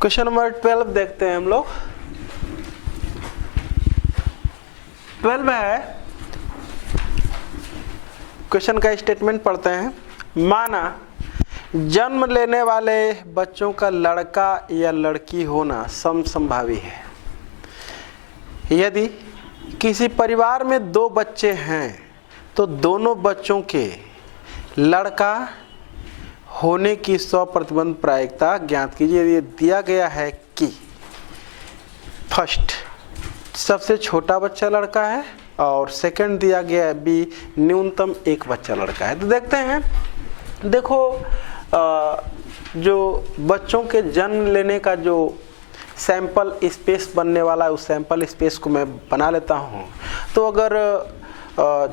Question number 12 देखते हैं हम लोग। 12 है, क्वेश्चन का स्टेटमेंट पढ़ते हैं। माना जन्म लेने वाले बच्चों का लड़का या लड़की होना समसंभावी है। यदि किसी परिवार में 2 बच्चे हैं तो दोनों बच्चों के लड़का होने की 100% प्रायिकता ज्ञात कीजिए। ये दिया गया है कि फर्स्ट सबसे छोटा बच्चा लड़का है और सेकंड दिया गया है बी न्यूनतम 1 बच्चा लड़का है। तो देखते हैं, देखो जो बच्चों के जन्म लेने का जो सैंपल स्पेस बनने वाला है उस सैंपल स्पेस को मैं बना लेता हूँ। तो अगर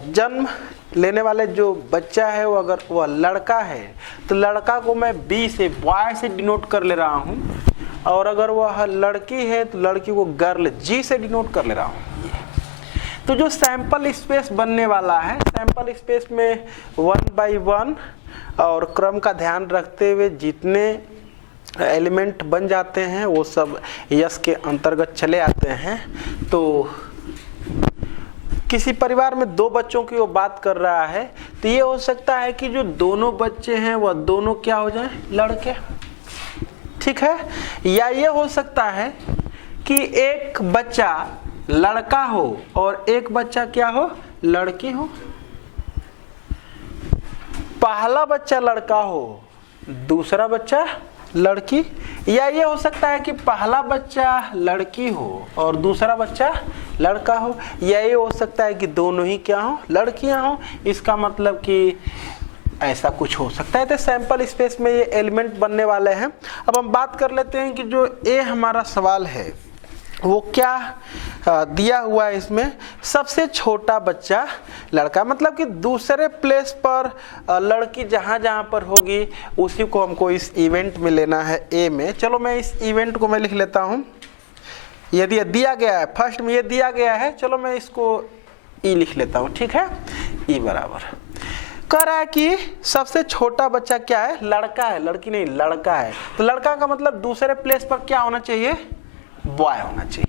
जन्म लेने वाले जो बच्चा है वो अगर वह लड़का है तो लड़का को मैं बी से बॉय से डिनोट कर ले रहा हूँ, और अगर वह लड़की है तो लड़की को गर्ल जी से डिनोट कर ले रहा हूँ। तो जो सैंपल स्पेस बनने वाला है, सैंपल स्पेस में 1 by 1 और क्रम का ध्यान रखते हुए जितने एलिमेंट बन जाते हैं वो सब यस के अंतर्गत चले आते हैं। तो किसी परिवार में 2 बच्चों की वो बात कर रहा है, तो ये हो सकता है कि जो दोनों बच्चे हैं वह दोनों क्या हो जाएं, लड़के। ठीक है, या ये हो सकता है कि एक बच्चा लड़का हो और एक बच्चा क्या हो, लड़की हो। पहला बच्चा लड़का हो, दूसरा बच्चा लड़की, या ये हो सकता है कि पहला बच्चा लड़की हो और दूसरा बच्चा लड़का हो, या ये हो सकता है कि दोनों ही क्या हो, लड़कियां हो। इसका मतलब कि ऐसा कुछ हो सकता है। तो सैंपल स्पेस में ये एलिमेंट बनने वाले हैं। अब हम बात कर लेते हैं कि जो ए हमारा सवाल है वो क्या दिया हुआ है। इसमें सबसे छोटा बच्चा लड़का, मतलब कि दूसरे प्लेस पर लड़की जहां जहां पर होगी उसी को हमको इस इवेंट में लेना है ए में। चलो मैं इस इवेंट को मैं लिख लेता हूं। यदि दिया गया है फर्स्ट में, ये दिया गया है, चलो मैं इसको ई लिख लेता हूं। ठीक है, ई बराबर कह रहा है कि सबसे छोटा बच्चा क्या है, लड़का है, लड़की नहीं, लड़का है। तो लड़का का मतलब दूसरे प्लेस पर क्या होना चाहिए, बॉय होना चाहिए।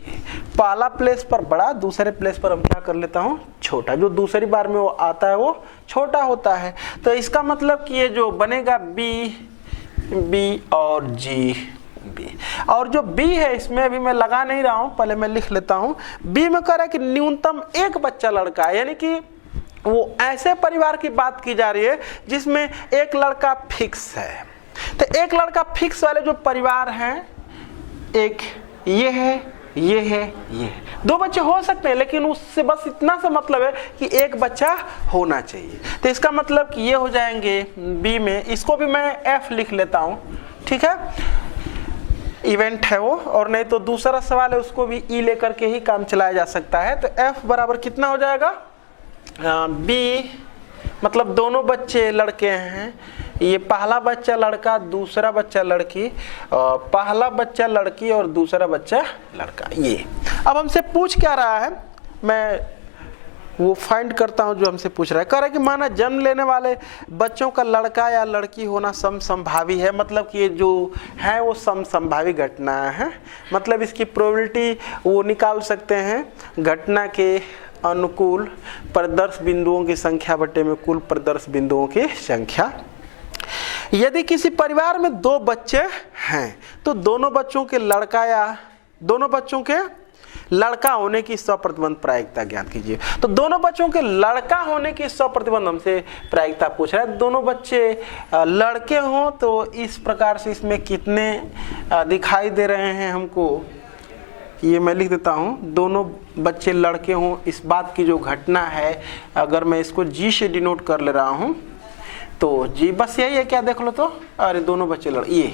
पहला प्लेस पर बड़ा, दूसरे प्लेस पर हम क्या कर लेता हूँ, छोटा। जो दूसरी बार में वो आता है वो छोटा होता है। तो इसका मतलब कि ये जो बनेगा बी और जी बी, और जो बी है इसमें अभी मैं लगा नहीं रहा हूँ, पहले मैं लिख लेता हूँ। बी में कह रहा है कि न्यूनतम 1 बच्चा लड़का है, यानी कि वो ऐसे परिवार की बात की जा रही है जिसमें एक लड़का फिक्स है। तो एक लड़का फिक्स वाले जो परिवार हैं, एक ये है, ये है, ये है। 2 बच्चे हो सकते हैं लेकिन उससे बस इतना सा मतलब है कि 1 बच्चा होना चाहिए। तो इसका मतलब कि ये हो जाएंगे बी में, इसको भी मैं एफ लिख लेता हूं। ठीक है, इवेंट है वो, और नहीं तो दूसरा सवाल है उसको भी ई लेकर के ही काम चलाया जा सकता है। तो एफ बराबर कितना हो जाएगा, बी मतलब दोनों बच्चे लड़के हैं, ये पहला बच्चा लड़का दूसरा बच्चा लड़की, पहला बच्चा लड़की और दूसरा बच्चा लड़का। ये अब हमसे पूछ क्या रहा है, मैं वो फाइंड करता हूं जो हमसे पूछ रहा है। कह रहा है कि माना जन्म लेने वाले बच्चों का लड़का या लड़की होना समसंभावी है, मतलब कि ये जो है वो समसंभावी घटना है। मतलब इसकी प्रोबेबिलिटी वो निकाल सकते हैं, घटना के अनुकूल प्रदर्श बिंदुओं की संख्या बटे में कुल प्रदर्श बिंदुओं की संख्या। यदि किसी परिवार में 2 बच्चे हैं तो दोनों बच्चों के लड़का या दोनों बच्चों के लड़का होने की 100% प्रायिकता ज्ञात कीजिए। तो दोनों बच्चों के लड़का होने की 100% हमसे प्रायिकता पूछ रहा है। दोनों बच्चे लड़के हों तो इस प्रकार से इसमें कितने दिखाई दे रहे हैं हमको, ये मैं लिख देता हूँ। दोनों बच्चे लड़के हों, इस बात की जो घटना है, अगर मैं इसको जी से डिनोट कर ले रहा हूँ तो जी बस यही है, क्या देख लो तो, अरे दोनों बच्चे लड़के, ये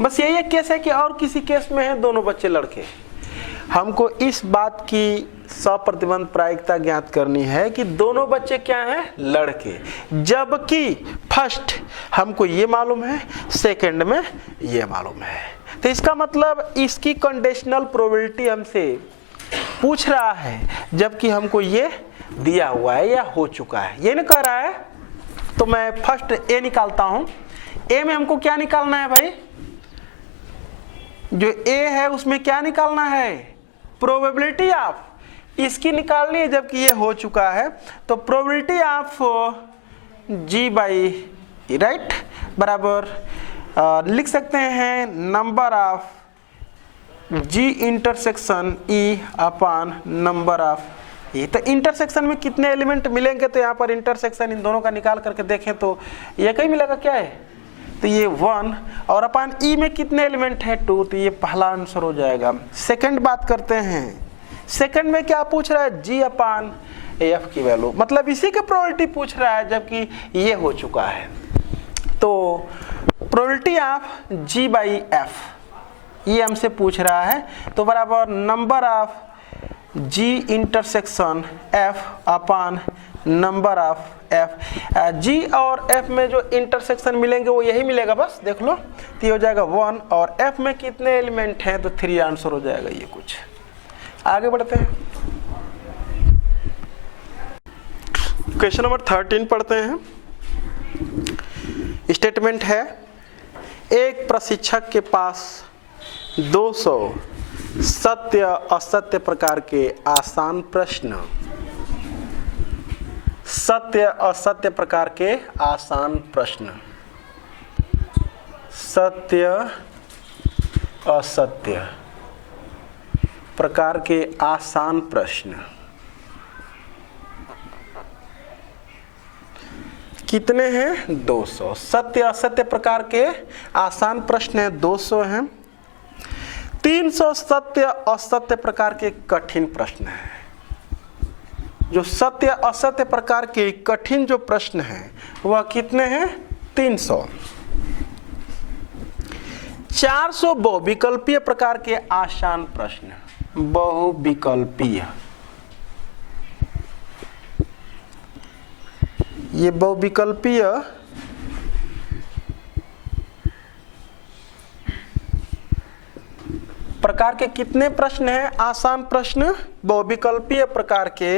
बस यही है केस है कि और किसी केस में है दोनों बच्चे लड़के। हमको इस बात की 100% प्रायिकता ज्ञात करनी है कि दोनों बच्चे क्या हैं, लड़के, जबकि फर्स्ट हमको ये मालूम है, सेकंड में ये मालूम है। तो इसका मतलब इसकी कंडीशनल प्रोबेबिलिटी हमसे पूछ रहा है जबकि हमको ये दिया हुआ है या हो चुका है, ये नहीं कह रहा है। तो मैं फर्स्ट ए निकालता हूं। ए में हमको क्या निकालना है भाई, जो ए है उसमें क्या निकालना है, प्रोबेबिलिटी ऑफ, इसकी निकालनी है, जबकि ये हो चुका है। तो probability of G by right बराबर लिख सकते हैं number of G intersection E upon number of A. तो इंटरसेक्शन में कितने एलिमेंट मिलेंगे, तो यहाँ पर इंटरसेक्शन इन दोनों का निकाल करके देखें तो ये कहीं मिलेगा क्या है, तो ये 1 और अपान ई में कितने एलिमेंट है 2, तो ये पहला आंसर हो जाएगा। सेकंड बात करते हैं, सेकंड में क्या पूछ रहा है, जी अपान एफ की वैल्यू, मतलब इसी का प्रोबेबिलिटी पूछ रहा है, जबकि ये हो चुका है। तो probability of G by F ये हमसे पूछ रहा है, तो बराबर number of G intersection F upon number of F. G और एफ में जो इंटरसेक्शन मिलेंगे वो यही मिलेगा, बस देख लो, तो ये हो जाएगा 1 और एफ में कितने एलिमेंट हैं, तो 3 आंसर हो जाएगा ये। कुछ आगे बढ़ते हैं, क्वेश्चन नंबर 13 पढ़ते हैं। स्टेटमेंट है, एक प्रशिक्षक के पास 200 सत्य असत्य प्रकार के आसान प्रश्न, सत्य असत्य प्रकार के आसान प्रश्न, सत्य असत्य प्रकार के आसान प्रश्न कितने हैं, 200। सत्य असत्य प्रकार के आसान प्रश्न है 200 हैं। 300 सत्य असत्य प्रकार के कठिन प्रश्न हैं। जो सत्य असत्य प्रकार के कठिन जो प्रश्न हैं वह कितने हैं, 300। 400 बहुविकल्पीय प्रकार के आसान प्रश्न, बहुविकल्पीय, ये बहुविकल्पीय प्रकार के कितने प्रश्न हैं, आसान प्रश्न। बहुविकल्पीय प्रकार के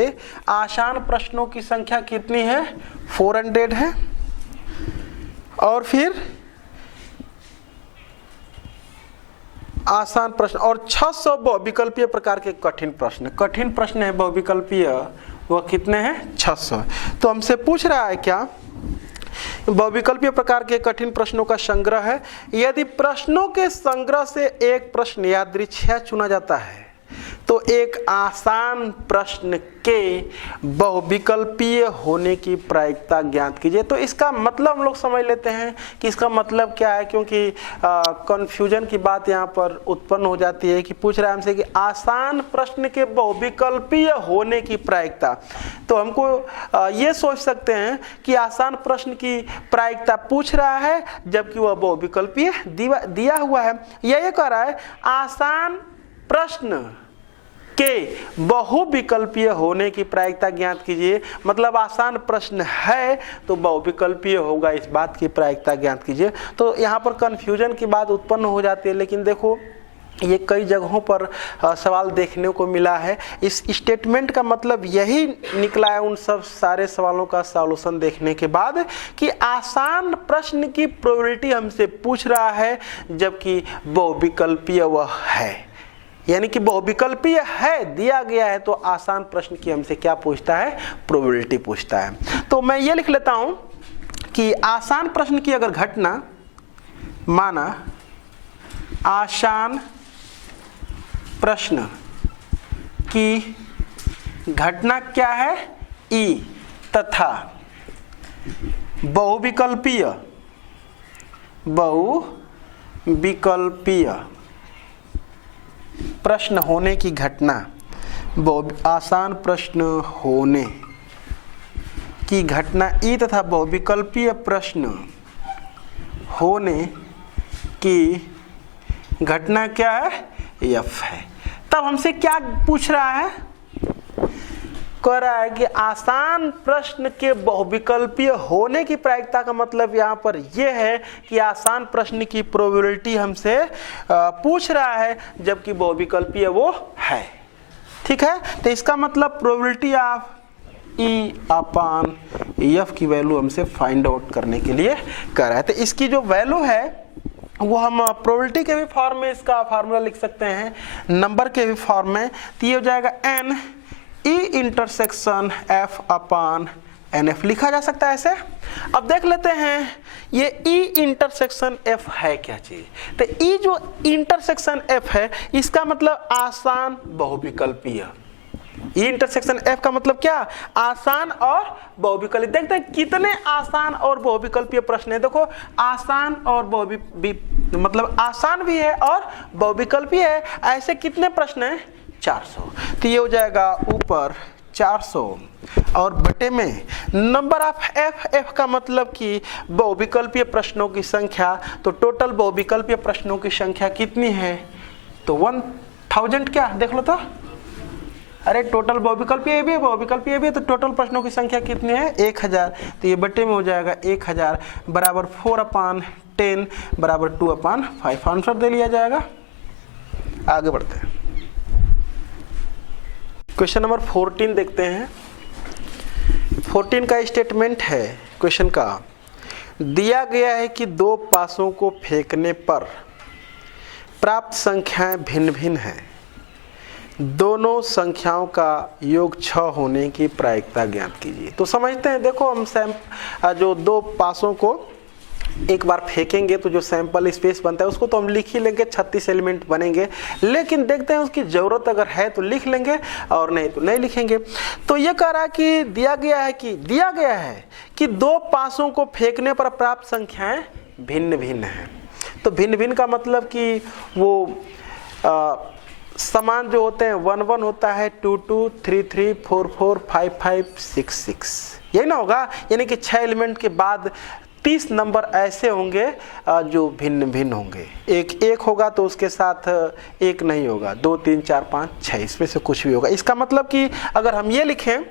आसान प्रश्नों की संख्या कितनी है, 400 है। और फिर आसान प्रश्न, और 600 बहुविकल्पीय प्रकार के कठिन प्रश्न। कठिन प्रश्न है बहुविकल्पीय, वह कितने हैं, 600। तो हमसे पूछ रहा है क्या, बहुविकल्पीय प्रकार के कठिन प्रश्नों का संग्रह है। यदि प्रश्नों के संग्रह से एक प्रश्न यादृच्छिक चुना जाता है तो एक आसान प्रश्न के बहुविकल्पीय होने की प्रायिकता ज्ञात कीजिए। तो इसका मतलब हम लोग समझ लेते हैं कि इसका मतलब क्या है, क्योंकि कंफ्यूजन की बात यहाँ पर उत्पन्न हो जाती है कि पूछ रहा है हमसे कि आसान प्रश्न के बहुविकल्पीय होने की प्रायिकता। तो हमको ये सोच सकते हैं कि आसान प्रश्न की प्रायिकता पूछ रहा है जबकि वह बहुविकल्पीय दिया हुआ है। यह कह रहा है आसान प्रश्न के बहुविकल्पीय होने की प्रायिकता ज्ञात कीजिए, मतलब आसान प्रश्न है तो बहुविकल्पीय होगा, इस बात की प्रायिकता ज्ञात कीजिए। तो यहाँ पर कंफ्यूजन की बात उत्पन्न हो जाती है, लेकिन देखो ये कई जगहों पर सवाल देखने को मिला है। इस स्टेटमेंट का मतलब यही निकला है उन सब सारे सवालों का सॉल्यूशन देखने के बाद कि आसान प्रश्न की प्रोबेबिलिटी हमसे पूछ रहा है जबकि बहुविकल्पीय वह है, यानी कि बहुविकल्पीय है दिया गया है तो आसान प्रश्न की हमसे क्या पूछता है, प्रोबेबिलिटी पूछता है। तो मैं ये लिख लेता हूं कि आसान प्रश्न की अगर घटना, माना आसान प्रश्न की घटना क्या है, ई, तथा बहुविकल्पीय प्रश्न होने की घटना, आसान प्रश्न होने की घटना ई तथा बहुविकल्पीय प्रश्न होने की घटना क्या है, एफ है। तब हमसे क्या पूछ रहा है, कह रहा है कि आसान प्रश्न के बहुविकल्पीय होने की प्रायिकता का मतलब यहाँ पर यह है कि आसान प्रश्न की प्रोबेबिलिटी हमसे पूछ रहा है जबकि बहुविकल्पीय वो है। ठीक है, तो इसका मतलब probability of E upon F की वैल्यू हमसे फाइंड आउट करने के लिए कर रहा है। तो इसकी जो वैल्यू है वो हम प्रोबेबिलिटी के भी फॉर्म में इसका फार्मूला लिख सकते हैं, नंबर के भी फॉर्म में। तो ये हो जाएगा n ई इंटरसेक्शन f अपान NF लिखा जा सकता है ऐसे। अब देख लेते हैं ये ई इंटरसेक्शन f है क्या चीज। तो ई जो इंटरसेक्शन f है इसका मतलब आसान बहुविकल्पीय। ई इंटरसेक्शन f का मतलब क्या, आसान और बहुविकल्पीय। देखते हैं कितने आसान और बहुविकल्पीय प्रश्न है। देखो आसान और मतलब आसान भी है और बहुविकल्पीय है, ऐसे कितने प्रश्न हैं, 400। तो ये हो जाएगा ऊपर 400 और बटे में नंबर ऑफ f का मतलब कि बहुविकल्पीय प्रश्नों की संख्या। तो टोटल बहुविकल्पीय प्रश्नों की संख्या कितनी है, तो 1000 क्या देख लो तो, अरे टोटल बहुविकल्पीय भी है, बहुविकल्पीय भी है, तो टोटल प्रश्नों की संख्या कितनी है, 1000। तो ये बटे में हो जाएगा 1000 बराबर 4/10 बराबर 2/5। आंसर दे लिया जाएगा। आगे बढ़ते हैं, क्वेश्चन नंबर 14 देखते हैं। 14 का स्टेटमेंट है क्वेश्चन का, दिया गया है कि दो पासों को फेंकने पर प्राप्त संख्याएं भिन्न भिन्न हैं, दोनों संख्याओं का योग 6 होने की प्रायिकता ज्ञात कीजिए। तो समझते हैं, देखो हम जो दो पासों को एक बार फेंकेंगे तो जो सैंपल स्पेस बनता है उसको तो हम लिख ही लेंगे, 36 एलिमेंट बनेंगे। लेकिन देखते हैं उसकी जरूरत अगर है तो लिख लेंगे और नहीं तो नहीं लिखेंगे। तो ये कह रहा है कि दिया गया है कि दो पासों को फेंकने पर प्राप्त संख्याएं भिन्न भिन्न हैं। तो भिन्न भिन्न का मतलब कि वो समान जो होते हैं 1 1 होता है, 2 2 3 3 4 4 5 5 6 6, यही ना होगा। यानी कि 6 एलिमेंट के बाद 30 नंबर ऐसे होंगे जो भिन्न भिन्न होंगे। एक होगा तो उसके साथ एक नहीं होगा, 2 3 4 5 6 इसमें से कुछ भी होगा। इसका मतलब कि अगर हम ये लिखें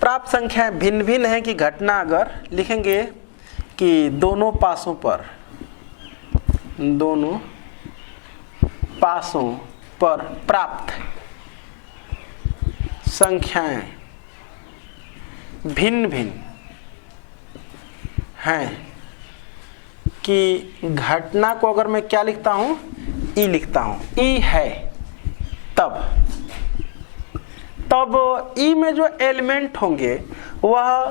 प्राप्त संख्याएं भिन्न भिन्न है कि घटना अगर लिखेंगे कि दोनों पासों पर प्राप्त संख्याएं भिन्न भिन्न हैं कि घटना को अगर मैं क्या लिखता हूं, ई लिखता हूं, ई है, तब ई में जो एलिमेंट होंगे वह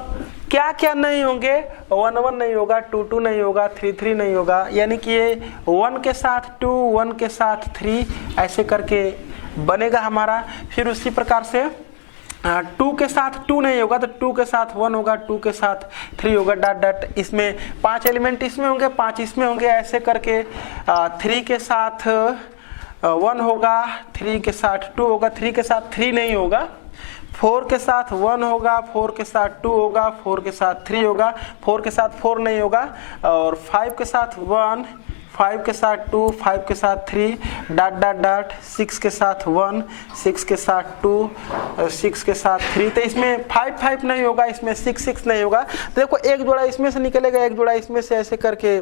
क्या क्या नहीं होंगे, 1 1 नहीं होगा, 2 2 नहीं होगा, 3 3 नहीं होगा। यानी कि ये 1 के साथ 2, 1 के साथ 3 ऐसे करके बनेगा हमारा। फिर उसी प्रकार से 2 के साथ 2 नहीं होगा तो 2 के साथ 1 होगा, 2 के साथ 3 होगा, डॉट इसमें 5 एलिमेंट इसमें होंगे, 5 इसमें होंगे, ऐसे करके 3 के साथ 1 होगा, 3 के साथ 2 होगा, 3 के साथ 3 नहीं होगा, 4 के साथ 1 होगा, 4 के साथ 2 होगा, 4 के साथ 3 होगा, 4 के साथ 4 नहीं होगा, और 5 के साथ 1, 5 के साथ 2, 5 के साथ 3, डॉट 6 के साथ 1, 6 के साथ 2, 6 के साथ 3। तो इसमें 5 5 नहीं होगा, इसमें 6 6 नहीं होगा। देखो एक जोड़ा इसमें से निकलेगा, एक जोड़ा इसमें से, ऐसे करके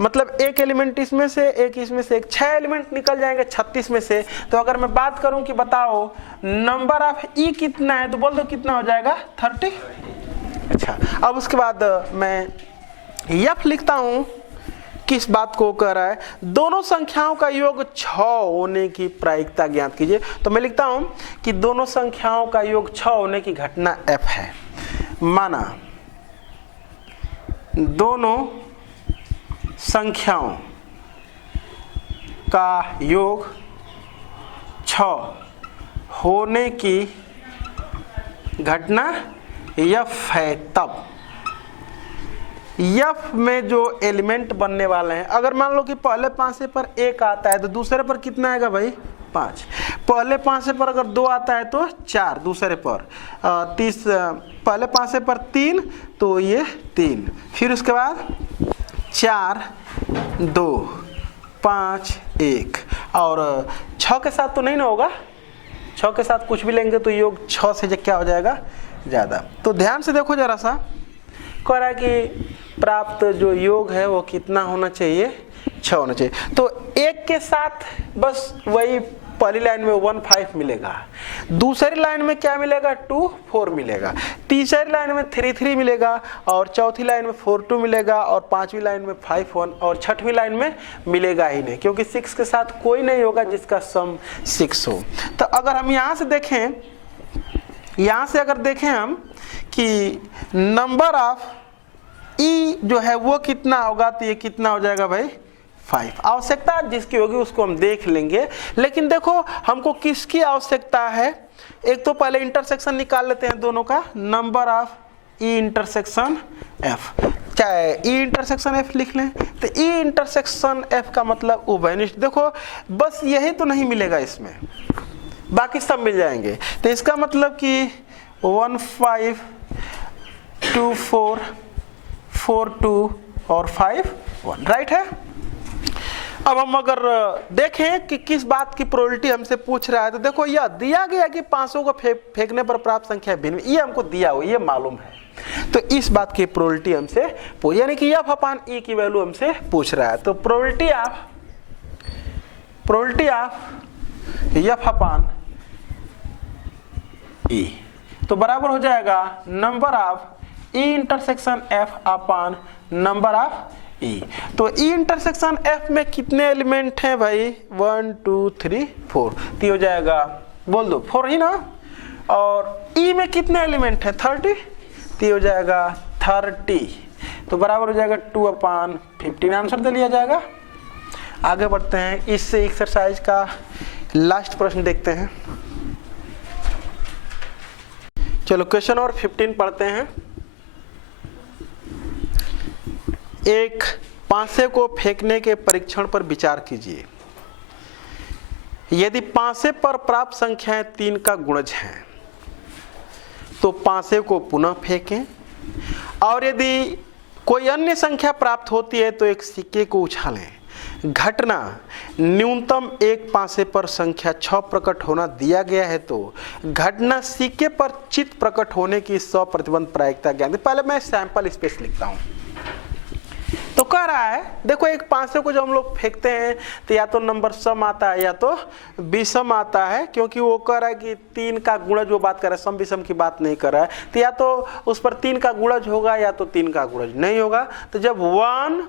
मतलब एक एलिमेंट इसमें से, एक इसमें से, एक 6 एलिमेंट निकल जाएंगे 36 में से। तो अगर मैं बात करूं कि बताओ नंबर ऑफ ई कितना है, तो बोल दो कितना हो जाएगा, 30। अच्छा, अब उसके बाद मैं एफ लिखता हूं, किस बात को कह रहा है, दोनों संख्याओं का योग 6 होने की प्रायिकता ज्ञात कीजिए। तो मैं लिखता हूं कि दोनों संख्याओं का योग 6 होने की घटना f है। माना दोनों संख्याओं का योग 6 होने की घटना f है, तब f में जो एलिमेंट बनने वाले हैं, अगर मान लो कि पहले पांचे पर 1 आता है तो दूसरे पर कितना आएगा भाई, 5। पहले पांचे पर अगर 2 आता है तो 4, दूसरे पर 30, पहले पांचे पर 3 तो ये 3, फिर उसके बाद 4 2 5 1, और 6 के साथ तो नहीं ना होगा, 6 के साथ कुछ भी लेंगे तो योग 6 से क्या हो जाएगा, ज़्यादा। तो ध्यान से देखो जरा सा, कह रहा है कि प्राप्त जो योग है वो कितना होना चाहिए, 6 होना चाहिए। तो 1 के साथ बस वही पहली लाइन में 1 5 मिलेगा, दूसरी लाइन में क्या मिलेगा 2 4 मिलेगा, तीसरी लाइन में 3 3 मिलेगा, और चौथी लाइन में 4 2 मिलेगा, और पांचवी लाइन में 5 1, और छठवीं लाइन में मिलेगा ही नहीं, क्योंकि 6 के साथ कोई नहीं होगा जिसका सम 6 हो। तो अगर हम यहाँ से देखें, यहाँ से अगर देखें हम कि नंबर ऑफ ई जो है वो कितना होगा, तो ये कितना हो जाएगा भाई 5। आवश्यकता जिसकी होगी उसको हम देख लेंगे, लेकिन देखो हमको किसकी आवश्यकता है, एक तो पहले इंटरसेक्शन निकाल लेते हैं दोनों का, number of E intersection F, चाहे ई इंटरसेक्शन एफ लिख लें, तो ई इंटरसेक्शन एफ का मतलब उभयनिष्ठ। देखो बस यही तो नहीं मिलेगा इसमें, बाकी सब मिल जाएंगे, तो इसका मतलब कि 1 5 2 4 4 2 और 5 1, राइट है। अब हम अगर देखें कि किस बात की प्रोबेबिलिटी हमसे पूछ रहा है, तो देखो यह दिया गया कि 500 को फेंकने पर प्राप्त संख्या भिन्न, ये हमको दिया हो, ये मालूम है, तो इस बात की प्रोबेबिलिटी हमसे पूछ, यानी कि एफ अपान ई की वैल्यू हमसे पूछ रहा है, तो probability of F upon E तो बराबर हो जाएगा number of E intersection F upon number of E. तो ई इंटरसेक्शन एफ में कितने एलिमेंट हैं भाई, 1 2 3 4, तो हो जाएगा, बोल दो 4 ही ना, और ई में कितने एलिमेंट हैं 30, तो हो जाएगा 30, तो बराबर हो जाएगा 2 अपान 15, आंसर दे लिया जाएगा। आगे बढ़ते हैं, इस एक्सरसाइज का लास्ट प्रश्न देखते हैं। चलो क्वेश्चन और 15 पढ़ते हैं। एक पासे को फेंकने के परीक्षण पर विचार कीजिए। यदि पासे पर प्राप्त संख्याएं 3 का गुणज है तो पासे को पुनः फेंकें, और यदि कोई अन्य संख्या प्राप्त होती है तो एक सिक्के को उछालें। घटना न्यूनतम एक पासे पर संख्या 6 प्रकट होना दिया गया है, तो घटना सिक्के पर चित्त प्रकट होने की 100 प्रतिबंध प्रायिकता ज्ञान। पहले मैं सैंपल स्पेस लिखता हूं। तो कह रहा है, देखो एक पासे को जब हम लोग फेंकते हैं तो या तो नंबर सम आता है या तो विषम आता है, क्योंकि वो कह रहा है कि 3 का गुणज, वो बात कर रहा है, सम विषम की बात नहीं कर रहा है, तो या तो उस पर 3 का गुणज होगा या तो 3 का गुणज नहीं होगा। तो जब 1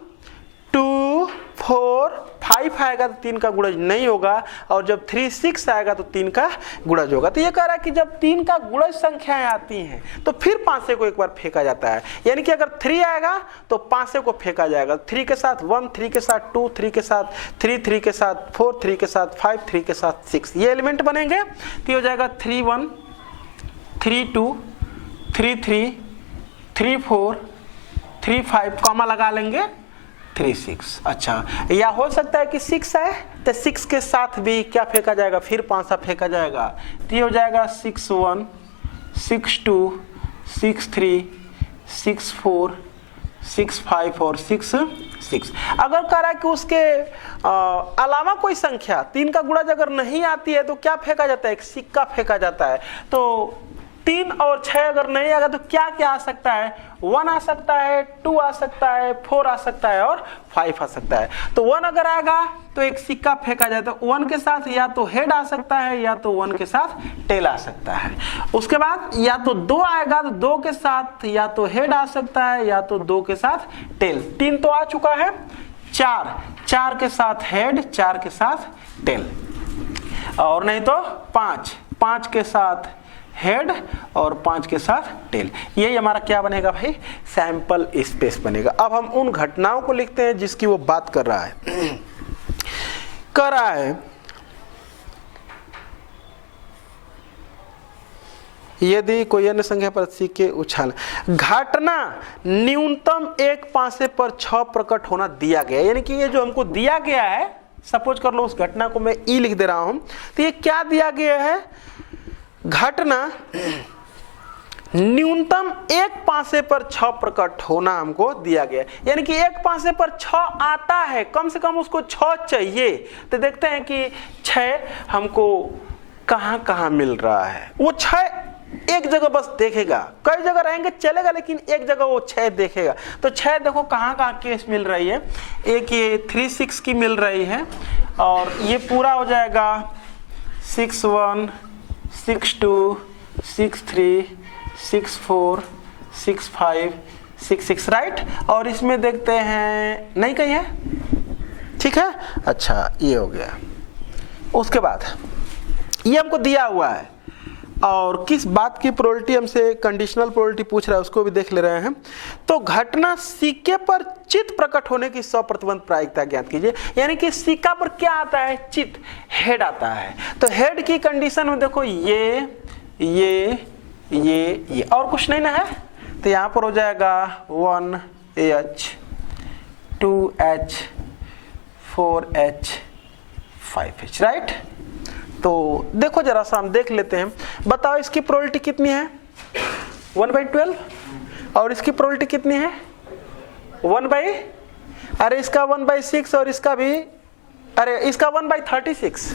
2 4 5 आएगा तो 3 का गुणज नहीं होगा, और जब 3 6 आएगा तो 3 का गुणज होगा। तो ये कह रहा है कि जब 3 का गुणज संख्याएं आती हैं तो फिर पासे को एक बार फेंका जाता है, यानी कि अगर 3 आएगा तो पासे को फेंका जाएगा, 3 के साथ 1, 3 के साथ 2, 3 के साथ 3, 3 के साथ 4, 3 के साथ 5, 3 के साथ 6, ये एलिमेंट बनेंगे। तो हो जाएगा 3 1 3 2 3 3 3 4 3 5, कॉमा लगा लेंगे 3 6। अच्छा, या हो सकता है कि 6 है तो 6 के साथ भी क्या फेंका जाएगा, फिर पांसा फेंका जाएगा, तो ये हो जाएगा 6 1 6 2 6 3 6 4 6 5 और 6 6। अगर कह रहा है कि उसके अलावा कोई संख्या 3 का गुणज अगर नहीं आती है तो क्या फेंका जाता है, एक सिक्का फेंका जाता है। तो 3 और 6 अगर नहीं आएगा तो क्या क्या आ सकता है, 1 आ सकता है, 2 आ सकता है, 4 आ सकता है और 5 आ सकता है। तो 1 अगर आएगा तो एक सिक्का फेंका जाता है, 1 के साथ या तो हेड आ सकता है या तो 1 के साथ टेल आ सकता है। उसके बाद या तो 2 आएगा तो 2 के साथ या तो हेड आ सकता है या तो 2 के साथ टेल। 3 तो आ चुका है, 4 के साथ हेड, 4 के साथ टेल, और नहीं तो 5 के साथ हेड और 5 के साथ टेल। यही हमारा क्या बनेगा भाई, सैंपल स्पेस बनेगा। अब हम उन घटनाओं को लिखते हैं जिसकी वो बात कर रहा है। कर रहा है यदि कोई अन्य संख्या पर सिक्के उछाल, घटना न्यूनतम एक पासे पर 6 प्रकट होना दिया गया, यानी कि ये जो हमको दिया गया है, सपोज कर लो उस घटना को मैं ई लिख दे रहा हूं, तो ये क्या दिया गया है, घटना न्यूनतम एक पासे पर 6 प्रकट होना हमको दिया गया, यानी कि एक पासे पर 6 आता है, कम से कम उसको 6 चाहिए। तो देखते हैं कि 6 हमको कहां कहां मिल रहा है। वो 6 एक जगह बस देखेगा, कई जगह रहेंगे चलेगा, लेकिन एक जगह वो 6 देखेगा। तो 6 देखो कहां कहां केस मिल रही है, एक ये 3 6 की मिल रही है, और ये पूरा हो जाएगा 6 1 6 2 6 3 6 4 6 5 6 6 राइट। और इसमें देखते हैं नहीं कहीं है, ठीक है। अच्छा ये हो गया। उसके बाद ये हमको दिया हुआ है और किस बात की प्रोबेबिलिटी हमसे कंडीशनल प्रोबेबिलिटी पूछ रहा है उसको भी देख ले रहे हैं। तो घटना सिक्के पर चित्त प्रकट होने की 100 प्रतिबंध प्रायिकता ज्ञात कीजिए। यानी कि सिक्का पर क्या आता है, चित्त, हेड आता है। तो हेड की कंडीशन में देखो ये और कुछ नहीं ना है, तो यहां पर हो जाएगा 1H 2H 4H 5H right. तो देखो जरा सा हम देख लेते हैं, बताओ इसकी प्रोबेबिलिटी कितनी है 1/12 और इसकी प्रोबेबिलिटी कितनी है 1/, अरे इसका 1/6 और इसका भी, अरे इसका 1/36।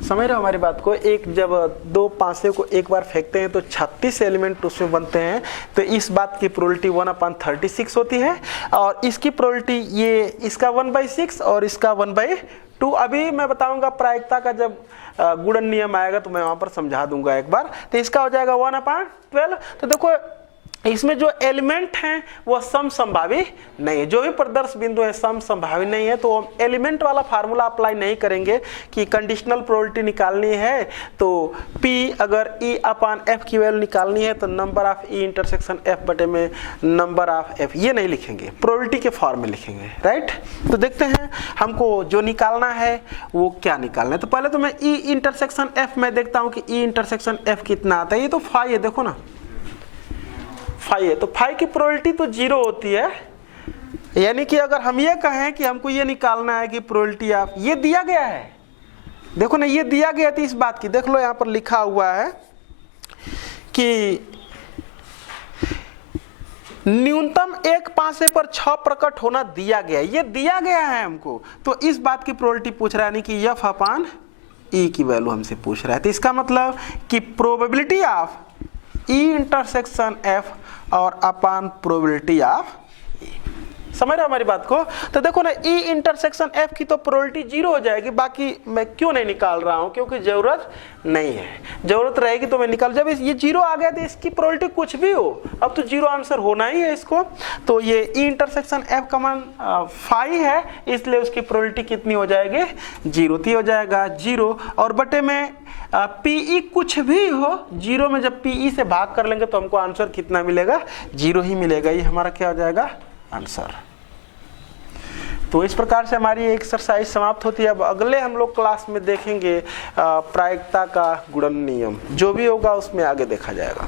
समझ रहे हो हमारी बात को। एक जब दो पासे को एक बार फेंकते हैं तो 36 एलिमेंट उसमें बनते हैं, तो इस बात की प्रोबेबिलिटी 1/36 होती है। और इसकी प्रोबेबिलिटी ये इसका 1/6 और इसका 1/2। अभी मैं बताऊंगा प्रायिकता का जब गुणन नियम आएगा तो मैं वहां पर समझा दूंगा एक बार। तो इसका हो जाएगा 1/12। तो देखो इसमें जो एलिमेंट हैं वो समसंभावी नहीं है, जो भी प्रदर्श बिंदु है समसंभावी नहीं है। तो हम एलिमेंट वाला फार्मूला अप्लाई नहीं करेंगे कि कंडीशनल प्रोबेबिलिटी निकालनी है तो P अगर E/F की वैल्यू निकालनी है तो number of E intersection F बटे में नंबर ऑफ F, ये नहीं लिखेंगे, प्रोबेबिलिटी के फॉर्म में लिखेंगे राइट। तो देखते हैं हमको जो निकालना है वो क्या निकालना है। तो पहले तो मैं E इंटरसेक्शन F में देखता हूँ कि E इंटरसेक्शन F कितना आता है। ये तो 5 है, देखो ना 5 है, तो 5 की प्रोबेबिलिटी तो 0 होती है। यानी कि अगर हम ये कहें कि हमको ये निकालना है कि प्रोबेबिलिटी ऑफ, ये दिया गया है, देखो ना ये दिया गया थी इस बात की, देख लो यहां पर लिखा हुआ है कि न्यूनतम एक पासे पर 6 प्रकट होना दिया गया, ये दिया गया है हमको। तो इस बात की प्रोबेबिलिटी पूछ रहा है, यानी कि F/E की वैल्यू हमसे पूछ रहा है। तो इसका मतलब कि probability of E intersection F और अपान प्रोबेबिलिटी ऑफ E। समझ रहे हो हमारी बात को। तो देखो ना E इंटरसेक्शन F की तो प्रोबेबिलिटी 0 हो जाएगी, बाकी मैं क्यों नहीं निकाल रहा हूं, क्योंकि जरूरत नहीं है। जरूरत रहेगी तो मैं निकाल, जब ये 0 आ गया तो इसकी प्रोबेबिलिटी कुछ भी हो, अब तो 0 आंसर होना ही है इसको। तो ये E इंटरसेक्शन F का मान 5 है, इसलिए उसकी प्रोबेबिलिटी कितनी हो जाएगी 0, तो हो जाएगा 0 और बटे में PE कुछ भी हो 0 में जब PE से भाग कर लेंगे तो हमको आंसर कितना मिलेगा 0 ही मिलेगा। ये हमारा क्या हो जाएगा आंसर। तो इस प्रकार से हमारी एक्सरसाइज समाप्त होती है। अब अगले हम लोग क्लास में देखेंगे प्रायिकता का गुणन नियम, जो भी होगा उसमें आगे देखा जाएगा।